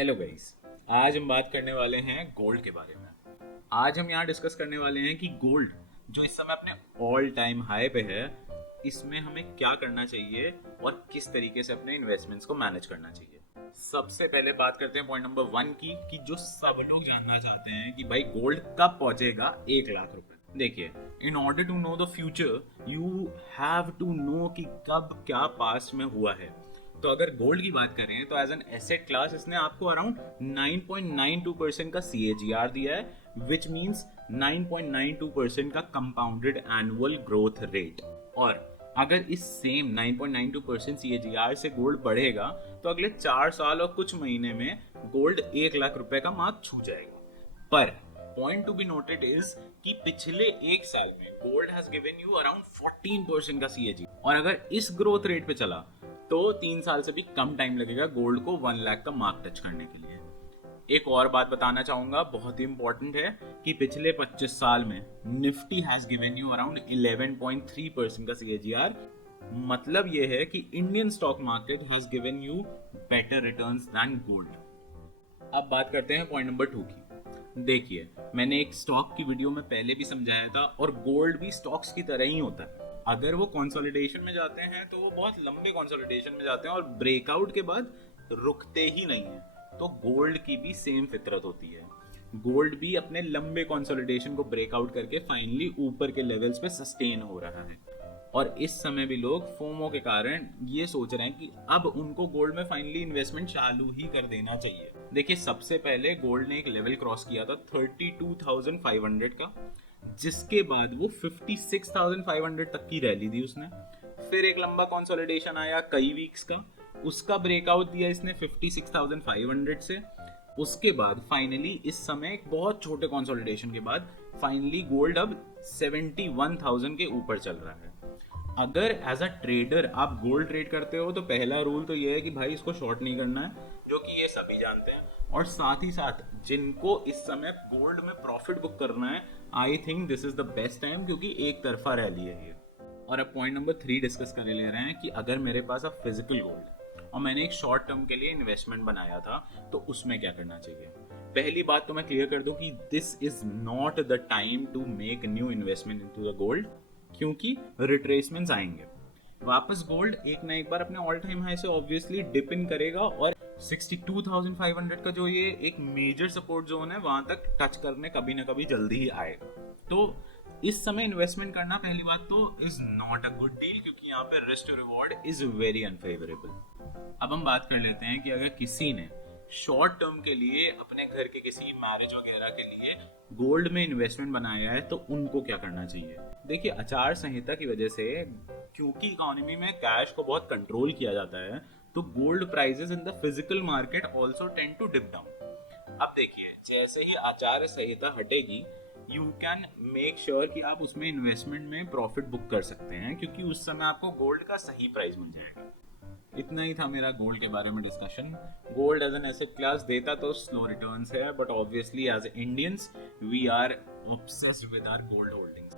Hello guys. आज हम बात करने वाले हैं गोल्ड के बारे में। आज हम यहाँ डिस्कस करने वाले हैं कि गोल्ड जो इस समय अपने ऑल टाइम हाई पे है, इसमें हमें क्या करना चाहिए और किस तरीके से अपने इन्वेस्टमेंट्स को मैनेज करना चाहिए। सबसे पहले बात करते हैं पॉइंट नंबर 1 की, कि जो सब लोग जानना चाहते हैं कि भाई गोल्ड कब पहुंचेगा 1 लाख रुपए। देखिए, in order to know the future you have to know कि कब क्या पास्ट में हुआ है। तो अगर गोल्ड की बात करें तो एज एन एसेट क्लास इसने आपको अराउंड 9.92% का CAGR दिया है, विच मीन्स 9.92% का कंपाउंडेड एनुअल ग्रोथ रेट। और अगर इस सेम 9.92% CAGR से गोल्ड बढ़ेगा तो अगले 4 साल और कुछ महीने में गोल्ड 1 लाख रुपए का मार्क छू जाएगा। पर point to be noted is कि पिछले 1 साल में gold has given you around 14% का CAGR, और अगर इस ग्रोथ रेट पे चला तो 3 साल से भी कम टाइम लगेगा गोल्ड को 1 लाख का मार्क टच करने के लिए। एक और बात बताना चाहूंगा, बहुत ही इंपॉर्टेंट है, कि पिछले 25 साल में Nifty has given you around 11.3% का CAGR। मतलब यह है कि Indian stock market has given you better returns than gold. अब बात करते हैं पॉइंट नंबर 2 की। देखिए, मैंने एक स्टॉक की वीडियो में पहले भी समझाया था, और गोल्ड भी स्टॉक्स की तरह ही होता है। अगर वो कंसोलिडेशन में जाते हैं तो वो बहुत लंबे कंसोलिडेशन में जाते हैं और ब्रेकआउट के बाद रुकते ही नहीं है। तो गोल्ड की भी सेम फितरत होती है। गोल्ड भी अपने लंबे कंसोलिडेशन को ब्रेकआउट करके फाइनली ऊपर के लेवल्स पे सस्टेन हो रहा है। और इस समय भी लोग फोमो के कारण ये सोच रहे हैं कि अब उनको गोल्ड में फाइनली इन्वेस्टमेंट चालू ही कर देना चाहिए। देखिए, सबसे पहले गोल्ड ने एक लेवल क्रॉस किया था 32,500 का, जिसके बाद वो 56,500 तक की रैली दी उसने। फिर एक लंबा कंसोलिडेशन आया कई वीक्स का, उसका ब्रेकआउट दिया इसने 56,500 से। उसके बाद फाइनली इस समय एक बहुत छोटे कंसोलिडेशन के बाद फाइनली गोल्ड अब 71,000 के ऊपर चल रहा है। अगर एज अ ट्रेडर आप गोल्ड ट्रेड करते हो तो पहला रूल तो ये है कि भाई इसको शॉर्ट नहीं करना है, जो कि ये सभी जानते हैं। और साथ ही साथ जिनको इस समय गोल्ड में प्रॉफिट बुक करना है, I think this is the best time, क्योंकि एक तरफा रैली है ये। और अब पॉइंट नंबर 3 डिस्कस करने ले रहे हैं कि अगर मेरे पास अब फिजिकल गोल्ड और मैंने एक शॉर्ट टर्म के लिए इन्वेस्टमेंट बनाया था तो उसमें क्या करना चाहिए। पहली बात तो मैं क्लियर कर दूं कि this is not the time to make new investment into the gold, क्योंकि रिट्रेसमेंट्स आएंगे। वापस गोल्ड एक ना एक बार अपने ऑल टाइम हाई से ऑब्वियसली डिप इन करेगा और 62,500 का जो ये एक मेजर सपोर्ट जोन है वहां तक टच करने कभी ना कभी जल्दी ही आएगा। तो इस समय इन्वेस्टमेंट करना पहली बात तो is not a good deal, क्योंकि यहाँ पे risk to reward is very unfavourable. अब हम बात कर लेते हैं कि अगर किसी ने शॉर्ट टर्म के लिए अपने घर के किसी मैरिज वगैरह के लिए गोल्ड में इन्वेस्टमेंट बनाया है तो उनको क्या करना चाहिए। देखिए, आचार संहिता की वजह से, क्योंकि इकोनॉमी में कैश को बहुत कंट्रोल किया जाता है, तो gold prices in the physical market also tend to dip down. अब देखिए, जैसे ही आचार संहिता हटेगी यू कैन मेक श्योर कि आप उसमें इन्वेस्टमेंट में प्रॉफिट बुक कर सकते हैं, क्योंकि उस समय आपको गोल्ड का सही प्राइस मिल जाएगा। इतना ही था मेरा गोल्ड के बारे में discussion. Gold as an asset class देता तो स्लो रिटर्न्स है, but obviously as Indians we are obsessed with our gold holdings.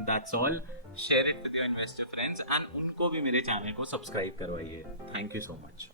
That's all. Share it with your investor friends and उनको भी मेरे चैनल को सब्सक्राइब करवाइए। Thank you so much.